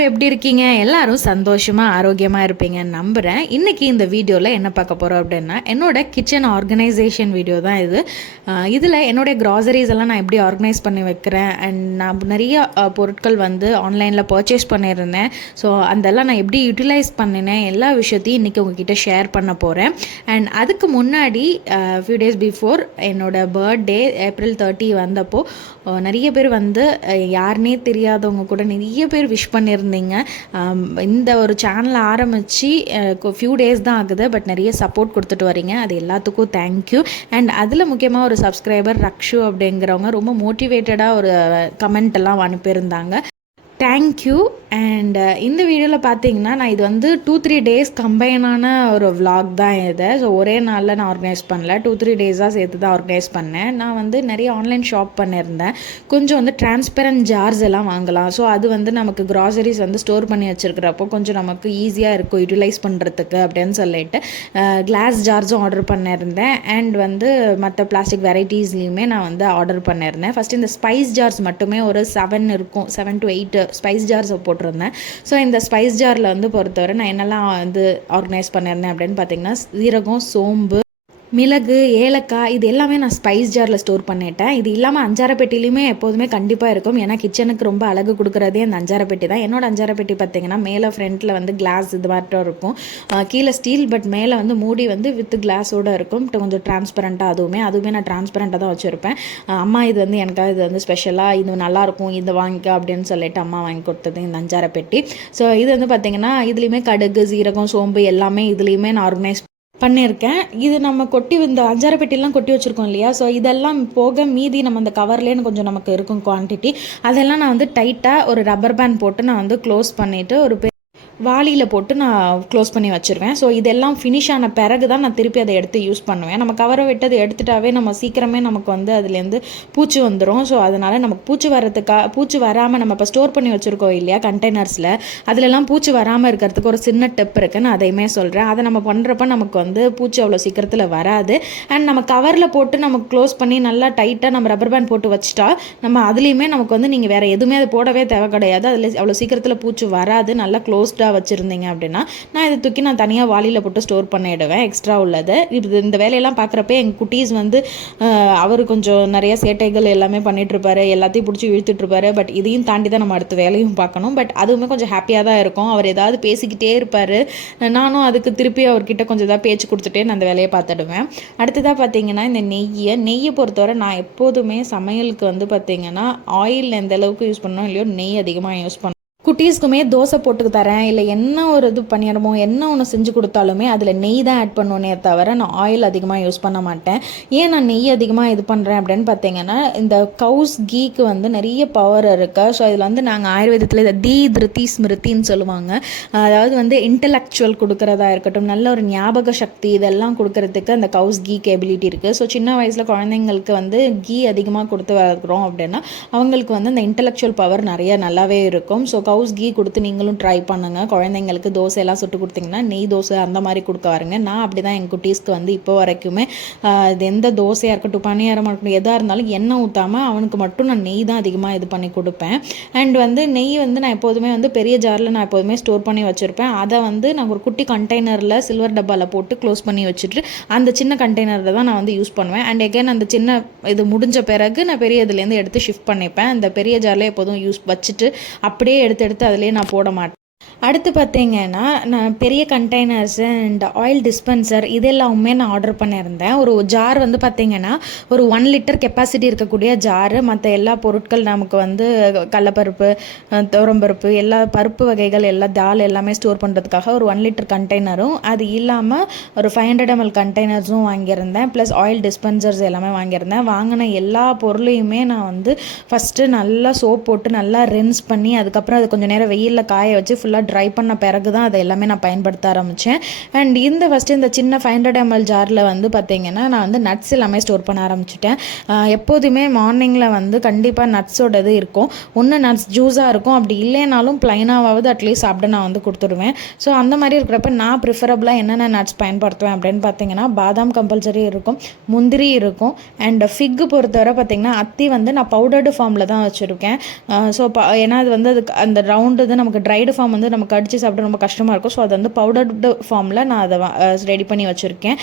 எல்லாரும் எப்படி இருக்கீங்க? எல்லாரும் சந்தோஷமா ஆரோக்கியமா இருப்பீங்கன்னு நம்புகிறேன். இன்றைக்கி இந்த வீடியோவில் என்ன பார்க்க போகிறோம் அப்படின்னா, என்னோட கிச்சன் ஆர்கனைசேஷன் வீடியோ தான் இது. இதில் என்னுடைய க்ராசரிஸ் எல்லாம் நான் எப்படி ஆர்கனைஸ் பண்ணி வைக்கிறேன் அண்ட் நான் நிறைய பொருட்கள் வந்து ஆன்லைனில் பர்ச்சேஸ் பண்ணியிருந்தேன். ஸோ அதெல்லாம் நான் எப்படி யூட்டிலைஸ் பண்ணினேன் எல்லா விஷயத்தையும் இன்றைக்கி உங்ககிட்ட ஷேர் பண்ண போகிறேன். அண்ட் அதுக்கு முன்னாடி ஃபியூ டேஸ் பிஃபோர் என்னோடய பர்த்டே April 30 வந்தப்போ நிறைய பேர் வந்து யாருனே தெரியாதவங்க கூட நிறைய பேர் விஷ் பண்ணியிருந்தீங்க. இந்த ஒரு சேனலை ஆரம்பித்து ஃபியூ டேஸ் தான் ஆகுது, பட் நிறைய சப்போர்ட் கொடுத்துட்டு வரீங்க. அது எல்லாத்துக்கும் தேங்க்யூ. அண்ட் அதில் முக்கியமாக ஒரு சப்ஸ்கிரைபர் ரக்ஷு அப்படிங்கிறவங்க ரொம்ப மோட்டிவேட்டடாக ஒரு கமெண்ட் எல்லாம் அனுப்பியிருந்தாங்க. தேங்க்யூ. அண்ட் இந்த வீடியோவில் பார்த்தீங்கன்னா நான் இது வந்து 2-3 டேஸ் கம்பைனான ஒரு விலாக் தான் இது. ஸோ ஒரே நாளில் நான் ஆர்கனைஸ் பண்ணல, 2-3 டேஸாக சேர்த்து தான் ஆர்கனைஸ் பண்ணேன். நான் வந்து நிறைய ஆன்லைன் ஷாப் பண்ணியிருந்தேன். கொஞ்சம் வந்து டிரான்ஸ்பரண்ட் ஜார்ஸ் எல்லாம் வாங்கலாம். ஸோ அது வந்து நமக்கு க்ராசரிஸ் வந்து ஸ்டோர் பண்ணி வச்சுருக்கிறப்போ கொஞ்சம் நமக்கு ஈஸியாக இருக்கும் யூட்டிலைஸ் பண்ணுறதுக்கு அப்படின்னு சொல்லிட்டு கிளாஸ் ஜார்ஸும் ஆர்டர் பண்ணியிருந்தேன். அண்ட் வந்து மற்ற பிளாஸ்டிக் வெரைட்டிஸ்லேயுமே நான் வந்து ஆர்டர் பண்ணியிருந்தேன். ஃபஸ்ட்டு இந்த ஸ்பைஸ் ஜார்ஸ் மட்டுமே ஒரு 7 to 8 ஸ்பைஸ் ஜார்ஸை போட்டிருந்தேன். ஸோ இந்த ஸ்பைஸ் ஜாரில் வந்து பொறுத்தவரை நான் என்னெல்லாம் வந்து ஆர்கனைஸ் பண்ணியிருந்தேன் அப்படின்னு பார்த்தீங்கன்னா, சீரகம், சோம்பு, மிளகு, ஏலக்காய் இது எல்லாமே நான் ஸ்பைஸ் ஜாரில் ஸ்டோர் பண்ணிட்டேன். இது இல்லாமல் அஞ்சார பெட்டிலையுமே எப்போதுமே கண்டிப்பாக இருக்கும். ஏன்னா கிச்சனுக்கு ரொம்ப அழகு கொடுக்குறதே அந்த அஞ்சார பெட்டி தான். என்னோட அஞ்சார பெட்டி பார்த்திங்கன்னா மேலே ஃப்ரண்ட்டில் வந்து கிளாஸ் இது மட்டும் இருக்கும், கீழே ஸ்டீல், பட் மேலே வந்து மூடி வந்து வித் கிளாஸோடு இருக்கும். கொஞ்சம் டிரான்ஸ்பரண்ட்டாக அதுவுமே நான் டிரான்ஸ்பரண்ட்டாக தான் வச்சுருப்பேன். அம்மா இது வந்து எனக்காக இது வந்து ஸ்பெஷலாக இது நல்லாயிருக்கும், இது வாங்கிக்க அப்படின்னு சொல்லிட்டு அம்மா வாங்கி கொடுத்தது இந்த அஞ்சார பெட்டி. ஸோ இது வந்து பார்த்திங்கன்னா இதுலேயுமே கடுகு, சீரகம், சோம்பு எல்லாமே இதுலேயுமே நான் ஆர்கனைஸ் பண்ணியிருக்கேன். இது நம்ம இந்த அஞ்சார பெட்டிலாம் கொட்டி வச்சுருக்கோம் இல்லையா, ஸோ இதெல்லாம் போக மீதி நம்ம அந்த கவர்லேன்னு கொஞ்சம் நமக்கு இருக்கும் குவான்டிட்டி, அதெல்லாம் நான் வந்து டைட்டாக ஒரு ரப்பர் பேண்ட் போட்டு நான் வந்து க்ளோஸ் பண்ணிவிட்டு ஒரு வாளியில் போட்டு நான் க்ளோஸ் பண்ணி வச்சுருவேன். ஸோ இதெல்லாம் ஃபினிஷ் ஆன பிறகு தான் நான் திருப்பி அதை எடுத்து யூஸ் பண்ணுவேன். நம்ம கவரை விட்டது எடுத்துட்டாவே நம்ம சீக்கிரமே நமக்கு வந்து அதுலேருந்து பூச்சி வந்துடும். ஸோ அதனால் நமக்கு பூச்சி வராமல் நம்ம இப்போ ஸ்டோர் பண்ணி வச்சுருக்கோம் இல்லையா கண்டெய்னர்ஸில், அதிலெல்லாம் பூச்சி வராமல் இருக்கிறதுக்கு ஒரு சின்ன டிப் இருக்குது, நான் அதையுமே சொல்கிறேன். அதை நம்ம பண்ணுறப்ப நமக்கு வந்து பூச்சி அவ்வளோ சீக்கிரத்தில் வராது. அண்ட் நம்ம கவரில் போட்டு நமக்கு க்ளோஸ் பண்ணி நல்லா டைட்டாக நம்ம ரப்பர் பேண்ட் போட்டு வச்சுட்டா நம்ம அதுலேயுமே நமக்கு வந்து நீங்கள் வேறு எதுவுமே அது போடவே தேவை கிடையாது. அதில் அவ்வளோ சீக்கிரத்தில் பூச்சி வராது. நல்லா க்ளோஸ்டாக வச்சுருந்தீங்க அப்படின்னா நான் இதை தூக்கி நான் தனியாக வாளியில் போட்டு ஸ்டோர் பண்ணிவிடுவேன் எக்ஸ்ட்ரா உள்ளது. இந்த வேலையெல்லாம் பார்க்குறப்ப எங்கள் குட்டீஸ் வந்து அவர் கொஞ்சம் நிறைய சேட்டைகள் எல்லாமே பண்ணிகிட்ருப்பாரு, எல்லாத்தையும் பிடிச்சி இழுத்துட்ருப்பாரு. பட் இதையும் தாண்டி தான் நம்ம அடுத்த வேலையும் பார்க்கணும். பட் அதுவுமே கொஞ்சம் ஹாப்பியாக தான் இருக்கும். அவர் ஏதாவது பேசிக்கிட்டே இருப்பார், நானும் அதுக்கு திருப்பி அவர்கிட்ட கொஞ்சம் ஏதாவது பேச்சு கொடுத்துட்டே நான் அந்த வேலையை பார்த்துடுவேன். அடுத்ததாக பார்த்தீங்கன்னா இந்த நெய்யை பொறுத்தவரை நான் எப்போதுமே சமையலுக்கு வந்து பார்த்திங்கன்னா ஆயில் எந்த அளவுக்கு யூஸ் பண்ணணும் இல்லையோ நெய் அதிகமாக யூஸ் பண்ணணும். குட்டீஸ்க்குமே தோசை போட்டு தரேன், இல்லை என்ன ஒரு இது பண்ணிடமோ என்ன ஒன்று செஞ்சு கொடுத்தாலுமே அதில் நெய் தான் ஆட் பண்ணுவேனே தவிர நான் ஆயில் அதிகமாக யூஸ் பண்ண மாட்டேன். ஏன் நான் நெய் அதிகமாக இது பண்ணுறேன் அப்படின்னு பார்த்தீங்கன்னா, இந்த கவுஸ் கீக்கு வந்து நிறைய பவர் இருக்குது. ஸோ இதில் வந்து நாங்கள் ஆயுர்வேதத்தில் இதை திருத்தி ஸ்மிருத்தின்னு சொல்லுவாங்க. அதாவது வந்து இன்டலெக்சுவல் கொடுக்குறதா இருக்கட்டும், நல்ல ஒரு ஞாபக சக்தி இதெல்லாம் கொடுக்கறதுக்கு அந்த கவுஸ் கீக்கு எபிலிட்டி இருக்குது. ஸோ சின்ன வயசில் குழந்தைங்களுக்கு வந்து கீ அதிகமாக கொடுத்து வளர்க்குறோம் அப்படின்னா அவங்களுக்கு வந்து அந்த இன்டலெக்சுவல் பவர் நிறைய நல்லாவே இருக்கும். ஸோ கவுஸ் கீ கொடுத்து நீங்களும் ட்ரை பண்ணுங்கள். குழந்தைங்களுக்கு தோசையெல்லாம் சுட்டு கொடுத்தீங்கன்னா நெய் தோசை அந்த மாதிரி கொடுக்க வாருங்க. நான் அப்படி தான் எங்கள் குட்டீஸ்க்கு வந்து இப்போ வரைக்குமே இது எந்த தோசையாக இருக்கட்டும், பணியாரமாக இருக்கட்டும், எதாக இருந்தாலும் எண்ணெய் ஊற்றாமல் அவனுக்கு மட்டும் நான் நெய் தான் அதிகமாக இது பண்ணி கொடுப்பேன். அண்ட் வந்து நெய் வந்து நான் எப்போதுமே வந்து பெரிய ஜாரில் நான் எப்போதுமே ஸ்டோர் பண்ணி வச்சுருப்பேன். அதை வந்து நான் ஒரு குட்டி கண்டெய்னரில் சில்வர் டப்பாவில் போட்டு க்ளோஸ் பண்ணி வச்சுட்டு அந்த சின்ன கண்டெய்னரில் தான் நான் வந்து யூஸ் பண்ணுவேன். அண்ட் எகைன் அந்த சின்ன இது முடிஞ்ச பிறகு நான் பெரிய இதுலேருந்து எடுத்து ஷிஃப்ட் பண்ணிப்பேன். அந்த பெரிய ஜாரில் எப்போதும் வச்சுட்டு அப்படியே எடுத்து அதிலே நான் போட மாட்டேன். அடுத்து பார்த்தீங்கன்னா நான் பெரிய கண்டெய்னர்ஸு அண்ட் ஆயில் டிஸ்பென்சர் இதெல்லாமே நான் ஆர்டர் பண்ணியிருந்தேன். ஒரு ஜார் வந்து பார்த்திங்கன்னா ஒரு 1 லிட்டர் கெப்பாசிட்டி இருக்கக்கூடிய ஜாரு. மற்ற எல்லா பொருட்கள் நமக்கு வந்து கடலப்பருப்பு, துவரம்பருப்பு, எல்லா பருப்பு வகைகள், எல்லா தால் எல்லாமே ஸ்டோர் பண்ணுறதுக்காக ஒரு 1 லிட்டர் கண்டெய்னரும், அது இல்லாமல் ஒரு 500 ml கண்டெய்னர்ஸும் வாங்கியிருந்தேன். ப்ளஸ் ஆயில் டிஸ்பென்சர்ஸ் எல்லாமே வாங்கியிருந்தேன். வாங்கின எல்லா பொருளையுமே நான் வந்து ஃபஸ்ட்டு நல்லா சோப் போட்டு நல்லா ரின்ஸ் பண்ணி அதுக்கப்புறம் அது கொஞ்சம் நேரம் வெயிலில் காய வச்சு ஃபுல்லாக ட்ரை பண்ண பிறகு தான் அதை எல்லாமே நான் பயன்படுத்த ஆரம்பித்தேன். அண்ட் ஃபஸ்ட்டு இந்த சின்ன 500 ml ஜாரில் வந்து பார்த்திங்கன்னா நான் வந்து நட்ஸ் எல்லாமே ஸ்டோர் பண்ண ஆரம்பிச்சிட்டேன். எப்போதுமே மார்னிங்கில் வந்து கண்டிப்பாக நட்ஸோடது இருக்கும். ஒன்று நட்ஸ் ஜூஸாக இருக்கும், அப்படி இல்லைனாலும் ப்ளைனாவது அட்லீஸ்ட் சாப்பிட்டு நான் வந்து கொடுத்துடுவேன். ஸோ அந்த மாதிரி இருக்கிறப்ப நான் ப்ரிஃபரபுளாக என்னென்ன நட்ஸ் பயன்படுத்துவேன் அப்படின்னு பார்த்தீங்கன்னா பாதாம் கம்பல்சரி இருக்கும், முந்திரி இருக்கும். அண்ட் ஃபிக்கு பொறுத்தவரை பார்த்திங்கன்னா அத்தி வந்து நான் பவுடர்டு ஃபார்மில் தான் வச்சுருக்கேன். ஸோ ஏன்னா அது வந்து அதுக்கு அந்த ரவுண்டு இது நமக்கு ட்ரைடு ஃபார்ம் வந்து நமக்கு அடித்து சாப்பிட ரொம்ப கஷ்டமாக இருக்கும். ஸோ அது வந்து பவுடர்டு ஃபார்மில் நான் அதை ரெடி பண்ணி வச்சுருக்கேன்.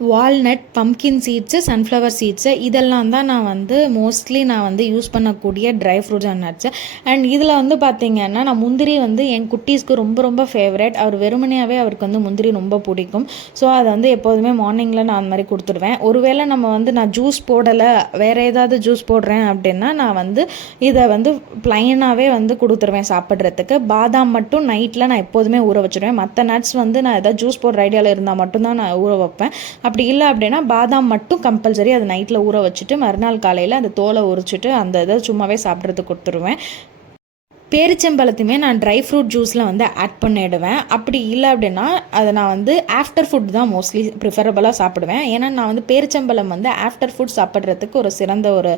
Walnut, pumpkin seeds, sunflower seeds இதெல்லாம் தான் நான் வந்து மோஸ்ட்லி நான் வந்து யூஸ் பண்ணக்கூடிய dry fruits and nuts. And இதில் வந்து பார்த்திங்கன்னா நான் முந்திரி வந்து என் குட்டீஸ்க்கு ரொம்ப ரொம்ப ஃபேவரட். அவர் வெறுமனையாகவே அவருக்கு வந்து முந்திரி ரொம்ப பிடிக்கும். ஸோ அதை வந்து எப்போதுமே மார்னிங்கில் நான் அந்த மாதிரி கொடுத்துடுவேன். ஒருவேளை நம்ம வந்து நான் ஜூஸ் போடலை, வேறு ஏதாவது ஜூஸ் போடுறேன் அப்படின்னா நான் வந்து இதை வந்து ப்ளைனாகவே வந்து கொடுத்துருவேன் சாப்பிட்றதுக்கு. பாதாம் மட்டும் நைட்டில் நான் எப்போதுமே ஊற வச்சுருவேன். மற்ற நட்ஸ் வந்து நான் எதாவது ஜூஸ் போடுற ஐடியாவில் இருந்தால் மட்டும்தான் நான் ஊற வைப்பேன். அப்படி இல்லை அப்படின்னா பாதாம் மட்டும் கம்பல்சரி அது நைட்டில் ஊற வச்சுட்டு மறுநாள் காலையில் அந்த தோலை உரிச்சிட்டு அந்த இதை சும்மாவே சாப்பிட்றதுக்கு கொடுத்துருவேன். பேரிச்சம்பழத்தையுமே நான் ட்ரை ஃப்ரூட் ஜூஸில் வந்து ஆட் பண்ணிவிடுவேன். அப்படி இல்லை அப்படின்னா அதை நான் வந்து ஆஃப்டர் ஃபுட் தான் மோஸ்ட்லி ப்ரிஃபரபுளாக சாப்பிடுவேன். ஏன்னா நான் வந்து பேரிச்சம்பழம் வந்து ஆஃப்டர் ஃபுட் சாப்பிட்றதுக்கு ஒரு சிறந்த ஒரு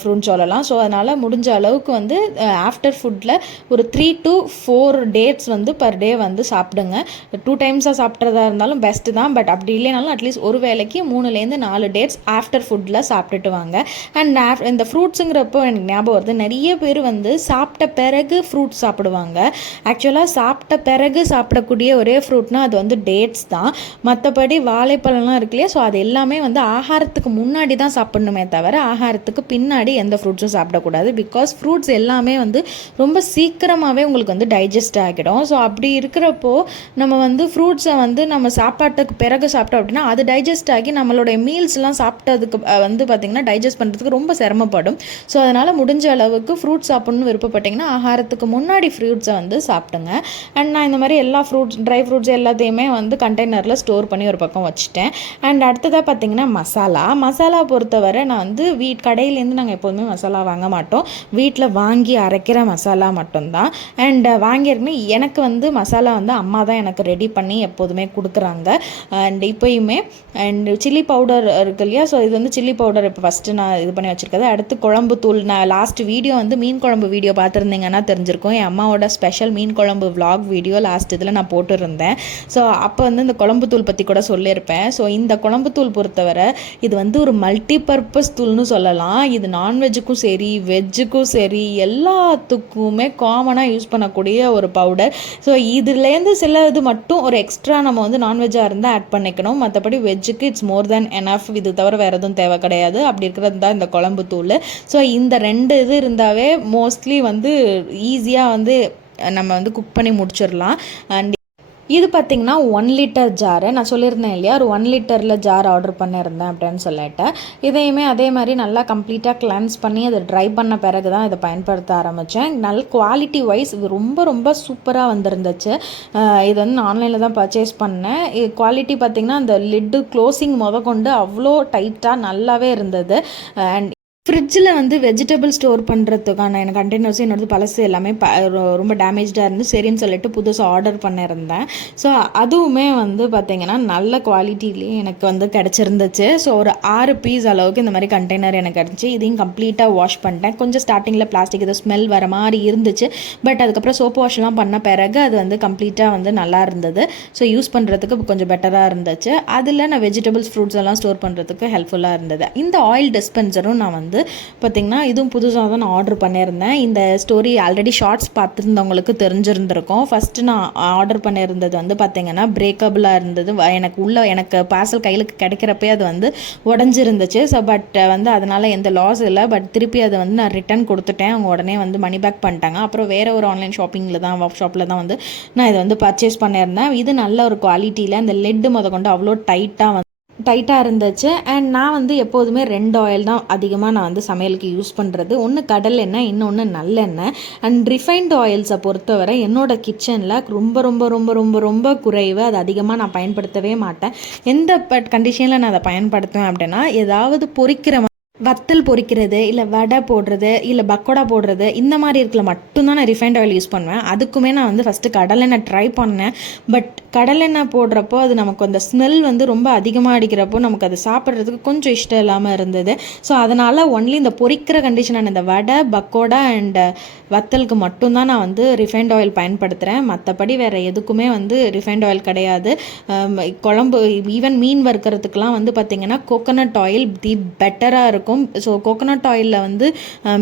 ஃப்ரூட் சொல்லலாம். ஸோ அதனால் முடிஞ்ச அளவுக்கு வந்து ஆஃப்டர் ஃபுட்டில் ஒரு 3 to 4 டேட்ஸ் வந்து பர் டே வந்து சாப்பிடுங்க. 2 டைம்ஸாக சாப்பிட்றதா இருந்தாலும் பெஸ்ட்டு தான். பட் அப்படி இல்லைனாலும் அட்லீஸ்ட் ஒரு வேளைக்கு 3 to 4 டேட்ஸ் ஆஃப்டர் ஃபுட்டில் சாப்பிட்டுட்டு வாங்க. அண்ட் இந்த ஃப்ரூட்ஸுங்கிறப்போ எனக்கு ஞாபகம் வருது, நிறைய பேர் வந்து சாப்பிட்ட பிறகு ஃப்ரூட்ஸ் சாப்பிடுவாங்க. ஆக்சுவலாக சாப்பிட்ட பிறகு சாப்பிடக்கூடிய ஒரே ஃப்ரூட்னா அது வந்து டேட்ஸ் தான். மற்றபடி வாழைப்பழம்லாம் இருக்கு இல்லையா, ஸோ அது எல்லாமே வந்து ஆகாரத்துக்கு முன்னாடி தான் சாப்பிடணுமே தவிர ஆகாரத்துக்கு பின்னாடி எந்த ஃப்ரூட்ஸும் சாப்பிடக்கூடாது. பிகாஸ் ஃப்ரூட்ஸ் எல்லாமே வந்து ரொம்ப சீக்கிரமாகவே உங்களுக்கு வந்து டைஜஸ்ட் ஆகிடும். ஸோ அப்படி இருக்கிறப்போ நம்ம வந்து ஃப்ரூட்ஸை வந்து நம்ம சாப்பாட்டுக்கு பிறகு சாப்பிட்டோம் அப்படின்னா அது டைஜஸ்ட் ஆகி நம்மளுடைய மீல்ஸ்லாம் சாப்பிட்டதுக்கு வந்து பார்த்திங்கன்னா டைஜஸ்ட் பண்ணுறதுக்கு ரொம்ப சிரமப்படும். ஸோ அதனால் முடிஞ்ச அளவுக்கு ஃப்ரூட்ஸ் சாப்பிட்ணுன்னு விருப்பப்பட்டிங்கன்னா ஆகாரத்துக்கு முன்னாடி ஃப்ரூட்ஸை வந்து சாப்பிட்டுங்க. அண்ட் நான் இந்த மாதிரி எல்லா ட்ரை ஃப்ரூட்ஸ் எல்லாத்தையுமே வந்து கண்டெய்னரில் ஸ்டோர் பண்ணி ஒரு பக்கம் வச்சுட்டேன். அண்ட் அடுத்ததாக பார்த்திங்கன்னா மசாலா பொறுத்தவரை நான் வந்து கடையிலேருந்து நாங்கள் எப்போதுமே மசாலா வாங்க மாட்டோம். வீட்டில் வாங்கி அரைக்கிற மசாலா மட்டும்தான். அண்ட் வாங்கியிருக்குமே எனக்கு வந்து மசாலா வந்து அம்மா தான் எனக்கு ரெடி பண்ணி எப்போதுமே கொடுக்குறாங்க. அண்ட் இப்போயுமே அண்ட் சில்லி பவுடர் இருக்கு இல்லையா, ஸோ இது வந்து சில்லி பவுடர் இப்போ ஃபஸ்ட்டு நான் இது பண்ணி வச்சுருக்கேன். அடுத்து குழம்பு தூள், நான் லாஸ்ட் வீடியோ வந்து மீன் குழம்பு வீடியோ பார்த்துருந்தீங்கன்னா தெரிஞ்சிருக்கும். என் அம்மாவோட ஸ்பெஷல் மீன் குழம்பு vlog வீடியோ லாஸ்ட் இதில் நான் போட்டுருந்தேன். ஸோ அப்போ வந்து இந்த குழம்பு தூள் பற்றி கூட சொல்லியிருப்பேன். ஸோ இந்த குழம்பு தூள் பொறுத்தவரை இது வந்து ஒரு மல்டி பர்பஸ் தூள்னு சொல்லலாம். இது நான்வெஜ்ஜுக்கும் சரி வெஜ்ஜுக்கும் சரி எல்லாத்துக்குமே காமனாக யூஸ் பண்ணக்கூடிய ஒரு பவுடர். ஸோ இதுலேருந்து சில இது மட்டும் ஒரு எக்ஸ்ட்ரா நம்ம வந்து நான்வெஜ்ஜாக இருந்தால் ஆட் பண்ணிக்கணும். மற்றபடி வெஜ்ஜுக்கு இட்ஸ் மோர் தேன் எனஃப். இது தவிர வேறு எதுவும் தேவை கிடையாது. அப்படி இருக்கிறது தான் இந்த குழம்பு தூள். ஸோ இந்த 2 இது இருந்தாவே மோஸ்ட்லி வந்து ஈஸியாக வந்து நம்ம வந்து குக் பண்ணி முடிச்சிடலாம். அண்ட் இது பார்த்திங்கன்னா 1 லிட்டர் ஜாரு நான் சொல்லியிருந்தேன் இல்லையா, ஒரு 1 லிட்டரில் ஜார் ஆர்டர் பண்ணியிருந்தேன் அப்படின்னு சொல்லிட்டு இதையுமே அதே மாதிரி நல்லா கம்ப்ளீட்டாக கிளென்ஸ் பண்ணி அதை ட்ரை பண்ண பிறகு தான் இதை பயன்படுத்த ஆரம்பித்தேன். நல்ல குவாலிட்டி வைஸ் இது ரொம்ப ரொம்ப சூப்பராக வந்துருந்துச்சு. இது வந்து நான் ஆன்லைனில் தான் பர்ச்சேஸ் பண்ணேன். குவாலிட்டி பார்த்திங்கன்னா அந்த லிட்டு க்ளோசிங் கொண்டு அவ்வளோ டைட்டாக நல்லாவே இருந்தது. அண்ட் ஃப்ரிட்ஜில் வந்து வெஜிடபிள் ஸ்டோர் பண்ணுறதுக்கான எனக்கு கண்டெய்னர்ஸும் என்னோடது பழசு எல்லாமே ரொம்ப டேமேஜாக இருந்து சரின்னு சொல்லிட்டு புதுசாக ஆர்டர் பண்ணியிருந்தேன். ஸோ அதுவுமே வந்து பார்த்திங்கன்னா நல்ல குவாலிட்டிலேயே எனக்கு வந்து கிடச்சிருந்துச்சு. ஸோ ஒரு 6 பீஸ் அளவுக்கு இந்த மாதிரி கண்டெய்னர் எனக்கு கிடச்சி. இதையும் கம்ப்ளீட்டாக வாஷ் பண்ணிட்டேன். கொஞ்சம் ஸ்டார்டிங்கில் பிளாஸ்டிக் இது ஸ்மெல் வர மாதிரி இருந்துச்சு. பட் அதுக்கப்புறம் சோப் வாஷ்லாம் பண்ண பிறகு அது வந்து கம்ப்ளீட்டாக வந்து நல்லா இருந்தது. ஸோ யூஸ் பண்ணுறதுக்கு கொஞ்சம் பெட்டராக இருந்துச்சு. அதில் நான் வெஜிடபிள்ஸ் ஃப்ரூட்ஸ் எல்லாம் ஸ்டோர் பண்ணுறதுக்கு ஹெல்ப்ஃபுல்லாக இருந்தது. இந்த ஆயில் டிஸ்பென்சரும் நான் வந்து பார்த்திங்கன்னா இதுவும் புதுசாக தான் நான் ஆர்டர் பண்ணியிருந்தேன். இந்த ஸ்டோரி ஆல்ரெடி ஷார்ட்ஸ் பார்த்துருந்தவங்களுக்கு தெரிஞ்சிருந்திருக்கும். ஃபஸ்ட்டு நான் ஆர்டர் பண்ணியிருந்தது வந்து பார்த்திங்கன்னா பிரேக்கபிளாக இருந்தது. எனக்கு பார்சல் கையில் கிடைக்கிறப்பே அது வந்து உடஞ்சிருந்துச்சு. ஸோ பட் வந்து அதனால் எந்த லாஸ் இல்லை. பட் திருப்பி அதை வந்து நான் ரிட்டன் கொடுத்துட்டேன். அவங்க உடனே வந்து மணி பேக் பண்ணிட்டாங்க. அப்புறம் வேறு ஒரு ஆன்லைன் ஷாப்பிங்கில் தான் ஒர்க் ஷாப்பில் தான் வந்து நான் இதை வந்து பர்ச்சேஸ் பண்ணியிருந்தேன். இது நல்ல ஒரு குவாலிட்டியில் அந்த லெட்டு கொண்டு அவ்வளோ டைட்டாக இருந்துச்சு. அண்ட் நான் வந்து எப்போதுமே 2 ஆயில் தான் அதிகமாக நான் வந்து சமையலுக்கு யூஸ் பண்ணுறது. ஒன்று கடல் எண்ணெய், இன்னொன்று நல்லெண்ணெய். அண்ட் ரிஃபைன்டு ஆயில்ஸை பொறுத்தவரை என்னோடய கிச்சனில் ரொம்ப ரொம்ப ரொம்ப ரொம்ப ரொம்ப குறைவு. அது அதிகமாக நான் பயன்படுத்தவே மாட்டேன். எந்த கண்டிஷனில் நான் அதை பயன்படுத்துவேன் அப்படின்னா, ஏதாவது பொரிக்கிற வத்தல் பொரிக்கிறது, இல்லை வடை போடுறது, இல்லை பக்கோடா போடுறது, இந்த மாதிரி இருக்கல மட்டும்தான் நான் ரிஃபைண்ட் ஆயில் யூஸ் பண்ணுவேன். அதுக்குமே நான் வந்து ஃபஸ்ட்டு கடலெண்ணெய் ட்ரை பண்ணேன். பட் கடலெண்ணெய் போடுறப்போ அது நமக்கு அந்த ஸ்மெல் வந்து ரொம்ப அதிகமாக அடிக்கிறப்போ நமக்கு அது சாப்பிட்றதுக்கு கொஞ்சம் இஷ்டம் இல்லாமல் இருந்தது. ஸோ அதனால் ஒன்லி இந்த பொரிக்கிற கண்டிஷனான இந்த வடை, பக்கோடா அண்ட் வத்தலுக்கு மட்டும்தான் நான் வந்து ரிஃபைண்ட் ஆயில் பயன்படுத்துகிறேன். மற்றபடி வேறு எதுக்குமே வந்து ரிஃபைண்ட் ஆயில் கிடையாது. குழம்பு ஈவன் மீன் வறுக்கிறதுக்கெலாம் வந்து பார்த்திங்கன்னா கோகோனட் ஆயில் தி பெட்டராக இருக்கும். ஸோ கோகோனட் ஆயிலில் வந்து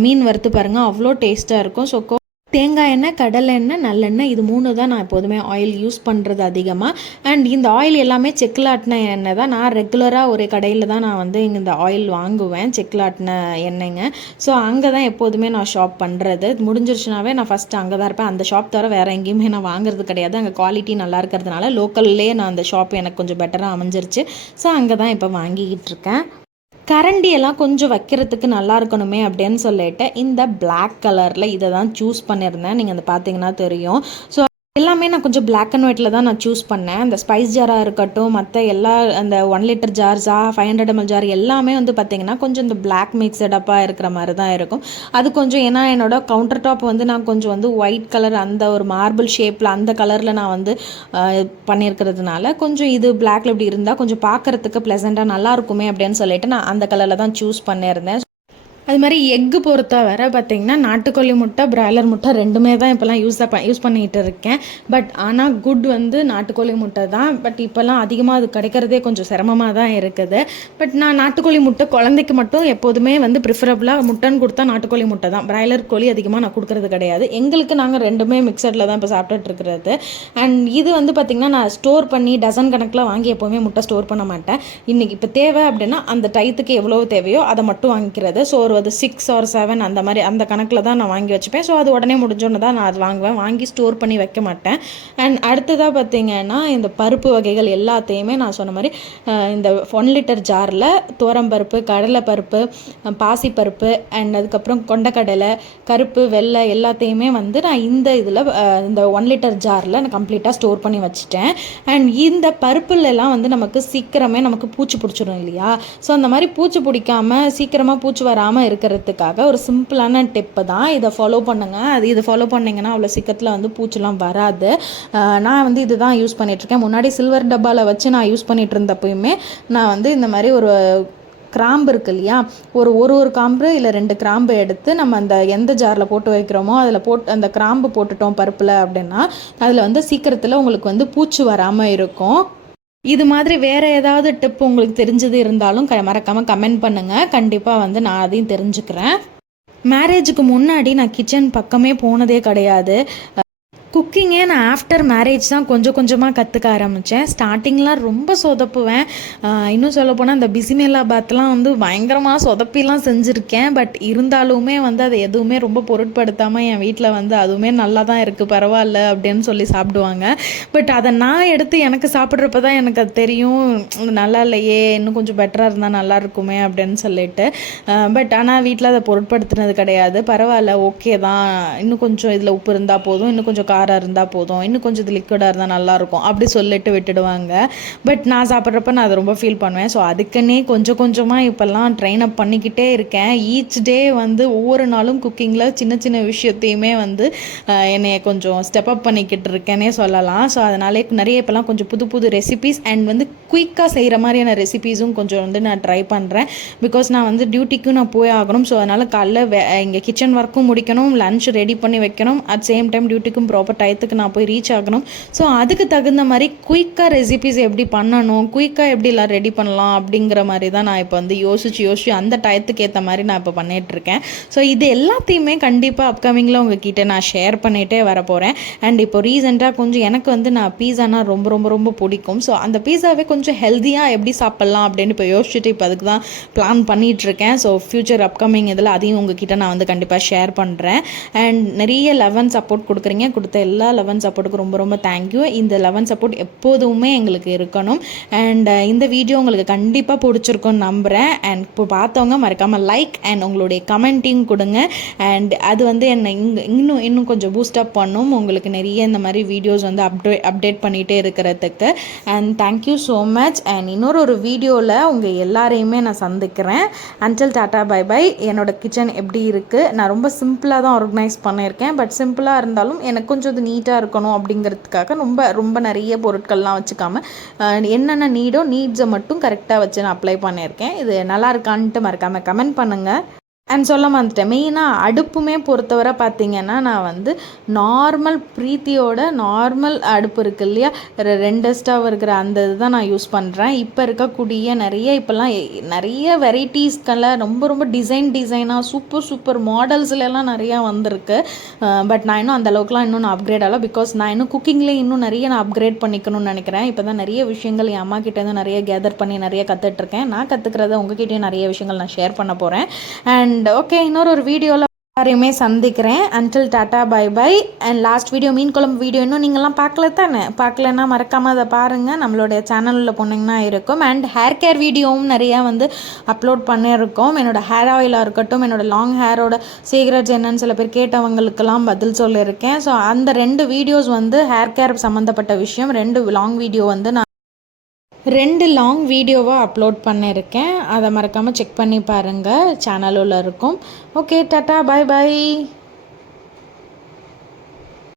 மீன் வறுத்து பாருங்கள், அவ்வளோ டேஸ்ட்டாக இருக்கும். ஸோ தேங்காய் எண்ணெய், கடலை எண்ணெய், நல்லெண்ணெய், இது 3 தான் நான் எப்போதுமே ஆயில் யூஸ் பண்ணுறது அதிகமாக. அண்ட் இந்த ஆயில் எல்லாமே செக்கில் ஆட்டின எண்ணெய் தான். நான் ரெகுலராக ஒரு கடையில் தான் நான் வந்து இந்த ஆயில் வாங்குவேன், செக்கில் ஆட்டின எண்ணெய்ங்க. ஸோ அங்கே தான் எப்போதுமே நான் ஷாப் பண்ணுறது. முடிஞ்சிருச்சுனாவே நான் ஃபஸ்ட்டு அங்கே தான் இருப்பேன். அந்த ஷாப் தவிர வேறு எங்கேயுமே நான் வாங்குறது கிடையாது. அங்கே குவாலிட்டி நல்லா இருக்கிறதுனால லோக்கல்லே நான் அந்த ஷாப் எனக்கு கொஞ்சம் பெட்டராக அமைஞ்சிருச்சு. ஸோ அங்கே தான் இப்போ வாங்கிக்கிட்டு இருக்கேன். கரண்டியெல்லாம் கொஞ்சம் வைக்கிறதுக்கு நல்லா இருக்கணுமே அப்படின்னு சொல்லிட்டு இந்த பிளாக் கலரில் இதை தான் சூஸ் பண்ணியிருந்தேன். நீங்கள் அதை பார்த்தீங்கன்னா தெரியும். ஸோ எல்லாமே நான் கொஞ்சம் பிளாக் அண்ட் ஒயிட்டில் தான் நான் சூஸ் பண்ணேன். அந்த ஸ்பைஸ் ஜாராக இருக்கட்டும், மற்ற எல்லா அந்த 1 லிட்டர் ஜார்ஸா 500 ml ஜார் எல்லாமே வந்து பார்த்திங்கன்னா கொஞ்சம் இந்த பிளாக் மிக்சடப்பாக இருக்கிற மாதிரி தான் இருக்கும். அது கொஞ்சம் ஏன்னா என்னோட கவுண்டர் டாப் வந்து நான் கொஞ்சம் வந்து ஒயிட் கலர், அந்த ஒரு மார்பிள் ஷேப்பில் அந்த கலரில் நான் வந்து பண்ணியிருக்கிறதுனால கொஞ்சம் இது பிளாக்ல இப்படி இருந்தால் கொஞ்சம் பார்க்குறதுக்கு ப்ளசண்ட்டாக நல்லா இருக்குமே அப்படின்னு சொல்லிட்டு நான் அந்த கலரில் தான் சூஸ் பண்ணியிருந்தேன். அது மாதிரி எக்கு பொறுத்த வர பார்த்திங்கன்னா நாட்டுக்கோழி முட்டை, பிராய்லர் முட்டை ரெண்டுமே தான் இப்போல்லாம் யூஸ் பண்ணிகிட்டு இருக்கேன். பட் ஆனால் குட் வந்து நாட்டுக்கோழி முட்டை தான். பட் இப்போல்லாம் அதிகமாக அது கிடைக்கிறதே கொஞ்சம் சிரமமாக தான் இருக்குது. பட் நான் நாட்டுக்கோழி முட்டை குழந்தைக்கு மட்டும் எப்போதுமே வந்து ப்ரிஃபரபுளாக முட்டைன்னு கொடுத்தா நாட்டுக்கோழி முட்டை தான். பிராய்லர் கோழி அதிகமாக நான் கொடுக்குறது கிடையாது. எங்களுக்கு நாங்கள் ரெண்டுமே மிக்சடில் தான் இப்போ சாப்பிட்டுட்ருக்கிறது. அண்ட் இது வந்து பார்த்திங்கன்னா நான் ஸ்டோர் பண்ணி டசன் கணக்கில் வாங்கி எப்போவுமே முட்டை ஸ்டோர் பண்ண மாட்டேன். இன்றைக்கி இப்போ தேவை அப்படின்னா அந்த டயத்துக்கு எவ்வளோ தேவையோ அதை மட்டும் வாங்கிக்கிறது. ஸோ அது 6 or 7 அந்த மாதிரி அந்த கணக்கில் தான் நான் வாங்கி வச்சுப்பேன். ஸோ அது உடனே முடிஞ்சோன்னு தான் நான் அது வாங்குவேன். வாங்கி ஸ்டோர் பண்ணி வைக்க மாட்டேன். அண்ட் அடுத்ததாக பார்த்திங்கன்னா இந்த பருப்பு வகைகள் எல்லாத்தையுமே நான் சொன்ன மாதிரி இந்த 1 லிட்டர் ஜாரில் துவரம்பருப்பு, கடலைப்பருப்பு, பாசிப்பருப்பு அண்ட் அதுக்கப்புறம் கொண்டக்கடலை, கருப்பு, வெள்ளை எல்லாத்தையுமே வந்து நான் இந்த இதில் இந்த 1 லிட்டர் ஜாரில் நான் கம்ப்ளீட்டாக ஸ்டோர் பண்ணி வச்சுட்டேன். அண்ட் இந்த பருப்புலலாம் வந்து நமக்கு சீக்கிரமே நமக்கு பூச்சி பிடிச்சிடும் இல்லையா? ஸோ அந்த மாதிரி பூச்சி பிடிக்காமல் சீக்கிரமாக பூச்சி வராமல் இருக்கிறதுக்காக ஒரு சிம்பிளான டிப்பு தான். இதை ஃபாலோ பண்ணுங்கள். இதை ஃபாலோ பண்ணிங்கன்னா அவ்வளோ சீக்கிரத்தில் வந்து பூச்சிலாம் வராது. நான் வந்து இது தான் யூஸ் பண்ணிகிட்ருக்கேன். முன்னாடி சில்வர் டப்பாவில் வச்சு நான் யூஸ் பண்ணிகிட்டு இருந்தப்பயுமே நான் வந்து இந்த மாதிரி ஒரு கிராம்பு இருக்கு இல்லையா, ஒரு காம்பு இல்லை 2 கிராம்பு எடுத்து நம்ம அந்த எந்த ஜாரில் போட்டு வைக்கிறோமோ அதில் அந்த கிராம்பு போட்டுட்டோம் பருப்பில் அப்படின்னா அதில் வந்து சீக்கிரத்தில் உங்களுக்கு வந்து பூச்சி வராமல் இருக்கும். இது மாதிரி வேறு ஏதாவது டிப் உங்களுக்கு தெரிஞ்சது இருந்தாலும் மறக்காமல் கமெண்ட் பண்ணுங்கள். கண்டிப்பாக வந்து நான் அதையும் தெரிஞ்சுக்கிறேன். மேரேஜுக்கு முன்னாடி நான் கிச்சன் பக்கமே போனதே கிடையாது. குக்கிங்கே நான் ஆஃப்டர் மேரேஜ் தான் கொஞ்சம் கொஞ்சமாக கற்றுக்க ஆரம்பித்தேன். ஸ்டார்டிங்லாம் ரொம்ப சொதப்புவேன். இன்னும் சொல்லப்போனால் இந்த பிசிமெல்லாபாத்லாம் வந்து பயங்கரமாக சொதப்பிலாம் செஞ்சுருக்கேன். பட் இருந்தாலுமே வந்து அதை எதுவுமே ரொம்ப பொருட்படுத்தாமல் என் வீட்டில் வந்து அதுவுமே நல்லா தான் இருக்குது, பரவாயில்ல அப்படின்னு சொல்லி சாப்பிடுவாங்க. பட் அதை நான் எடுத்து எனக்கு சாப்பிட்றப்ப தான் எனக்கு அது தெரியும், நல்லா இல்லையே, இன்னும் கொஞ்சம் பெட்டராக இருந்தால் நல்லா இருக்குமே அப்படின்னு சொல்லிட்டு. பட் ஆனால் வீட்டில் அதை பொருட்படுத்தினது கிடையாது. பரவாயில்ல, ஓகே தான், இன்னும் கொஞ்சம் இதில் உப்பு இருந்தால் போதும், இன்னும் கொஞ்சம் காரம் இருந்தால் போதும், இன்னும் கொஞ்சம் இது லிக்விடாக இருந்தால் நல்லாயிருக்கும் அப்படி சொல்லிட்டு விட்டுடுவாங்க. பட் நான் சாப்பிட்றப்ப நான் அதை ரொம்ப ஃபீல் பண்ணுவேன். ஸோ அதுக்குன்னே கொஞ்சம் கொஞ்சமாக இப்போல்லாம் ட்ரெயின் அப் பண்ணிக்கிட்டே இருக்கேன். ஈச் டே வந்து ஒவ்வொரு நாளும் குக்கிங்கில் சின்ன சின்ன விஷயத்தையுமே வந்து என்னைய கொஞ்சம் ஸ்டெப் அப் பண்ணிக்கிட்டு இருக்கேனே சொல்லலாம். ஸோ அதனாலே நிறைய இப்போல்லாம் கொஞ்சம் புது புது ரெசிபீஸ் அண்ட் வந்து குயிக்காக செய்கிற மாதிரியான ரெசிபீஸும் கொஞ்சம் வந்து நான் ட்ரை பண்ணுறேன். பிகாஸ் நான் வந்து டியூட்டிக்கும் நான் போய் ஆகணும். ஸோ அதனால் காலைல இங்கே கிச்சன் ஒர்க்கும் முடிக்கணும், லன்ச் ரெடி பண்ணி வைக்கணும், அட் சேம் டைம் டியூட்டிக்கும் ப்ராப்பர் டயத்துக்கு நான் போய் ரீச் ஆகணும். ஸோ அதுக்கு தகுந்த மாதிரி குயிக்காக ரெசிபீஸ் எப்படி பண்ணணும், குயிக்காக எப்படி எல்லாம் ரெடி பண்ணலாம் அப்படிங்கிற மாதிரி தான் நான் இப்போ வந்து யோசிச்சு அந்த டயத்துக்கு ஏற்ற மாதிரி நான் இப்போ பண்ணிகிட்ருக்கேன். ஸோ இது எல்லாத்தையுமே கண்டிப்பாக அப்கமிங்கில் உங்ககிட்ட நான் ஷேர் பண்ணிகிட்டே வர போகிறேன். அண்ட் இப்போ ரீசெண்டாக கொஞ்சம் எனக்கு வந்து நான் பீஸானா ரொம்ப ரொம்ப ரொம்ப பிடிக்கும். ஸோ அந்த பீஸாவே கொஞ்சம் ஹெல்த்தியாக எப்படி சாப்பிட்லாம் அப்படின்னு இப்போ யோசிச்சுட்டு இப்போ அதுக்கு தான் பிளான் பண்ணிகிட்ருக்கேன். ஸோ ஃப்யூச்சர் அப்கமிங் இதில் அதையும் உங்ககிட்ட நான் வந்து கண்டிப்பாக ஷேர் பண்ணுறேன். அண்ட் நிறைய லவ் அண்ட் சப்போர்ட் கொடுக்குறீங்க, கொடுத்த எல்லா லவ் அண்ட் சப்போர்ட்டுக்கும் ரொம்ப ரொம்ப தேங்க்யூ. இந்த லவ் அண்ட் சப்போர்ட் எப்போதுமே எங்களுக்கு இருக்கணும். அண்ட் இந்த வீடியோ உங்களுக்கு கண்டிப்பாக பிடிச்சிருக்கும்னு நம்புகிறேன். அண்ட் இப்போ பார்த்தவங்க மறக்காமல் லைக் அண்ட் உங்களுடைய கமெண்ட்டையும் கொடுங்க. அண்ட் அது வந்து என்னை இன்னும் கொஞ்சம் பூஸ்டப் பண்ணும், உங்களுக்கு நிறைய இந்த மாதிரி வீடியோஸ் வந்து அப்டேட் பண்ணிகிட்டே இருக்கிறதுக்கு. And thank you so much. And இன்னொரு வீடியோவில் உங்கள் எல்லாரையுமே நான் சந்திக்கிறேன். Until tata bye bye. என்னோட கிச்சன் எப்படி இருக்குது, நான் ரொம்ப சிம்பிளாக தான் ஆர்கனைஸ் பண்ணியிருக்கேன். பட் சிம்பிளாக இருந்தாலும் எனக்கு கொஞ்சம் இது நீட்டாக இருக்கணும் அப்படிங்கிறதுக்காக ரொம்ப நிறைய பொருட்கள்லாம் வச்சுக்காம என்னென்ன நீட்ஸை மட்டும் கரெக்டாக வச்சு நான் அப்ளை பண்ணியிருக்கேன். இது நல்லா இருக்கான்ட்டு மறக்காமல் கமெண்ட் பண்ணுங்கள். அண்ட் சொல்ல வந்துட்டேன், மெயினாக அடுப்புமே பொறுத்தவரை பார்த்திங்கன்னா நான் வந்து நார்மல் பிரீத்தியோட நார்மல் அடுப்பு இருக்குது இல்லையா, 2 ஸ்டவ் இருக்கிற அந்த இதுதான் நான் யூஸ் பண்ணுறேன். இப்போ இருக்கக்கூடிய இப்போல்லாம் நிறைய வெரைட்டிஸ்கெல்லாம் ரொம்ப டிசைனாக சூப்பர் மாடல்ஸ்லாம் நிறையா வந்திருக்கு. பட் நான் இன்னும் அந்த அளவுக்குலாம் இன்னும் நான் அப்கிரேட் ஆகலை. பிகாஸ் நான் இன்னும் குக்கிங்லேயே இன்னும் நிறைய நான் அப்கிரேட் பண்ணிக்கணும்னு நினைக்கிறேன். இப்போ தான் நிறைய விஷயங்கள் என் அம்மா கிட்டேருந்து நிறைய கேதர் பண்ணி நிறைய கற்றுட்ருக்கேன். நான் கற்றுக்கிறத உங்ககிட்டயும் நிறைய விஷயங்கள் நான் ஷேர் பண்ண போகிறேன். அண்ட் ஓகே, இன்னொரு வீடியோவில் எல்லாரையுமே சந்திக்கிறேன். Until tata bye bye. And last video மீன் குழம்பு வீடியோ இன்னும் நீங்கள்லாம் பார்க்கலன்னா மறக்காமல் அதை பாருங்கள். நம்மளுடைய சேனலில் போனீங்கன்னா இருக்கும். அண்ட் ஹேர் கேர் வீடியோவும் நிறையா வந்து அப்லோட் பண்ணியிருக்கோம். என்னோடய ஹேர் ஆயிலாக இருக்கட்டும், என்னோடய லாங் ஹேரோட சீக்ரெட்ஸ் என்னன்னு சில பேர் கேட்டவங்களுக்கெல்லாம் பதில் சொல்லியிருக்கேன். ஸோ அந்த 2 வீடியோஸ் வந்து ஹேர் கேர் சம்மந்தப்பட்ட விஷயம். 2 லாங் வீடியோ வந்து நான் 2 லாங் வீடியோவாக அப்லோட் பண்ணியிருக்கேன். அதை மறக்காமல் செக் பண்ணி பாருங்கள், சேனலில் இருக்கும். Okay, tata bye by.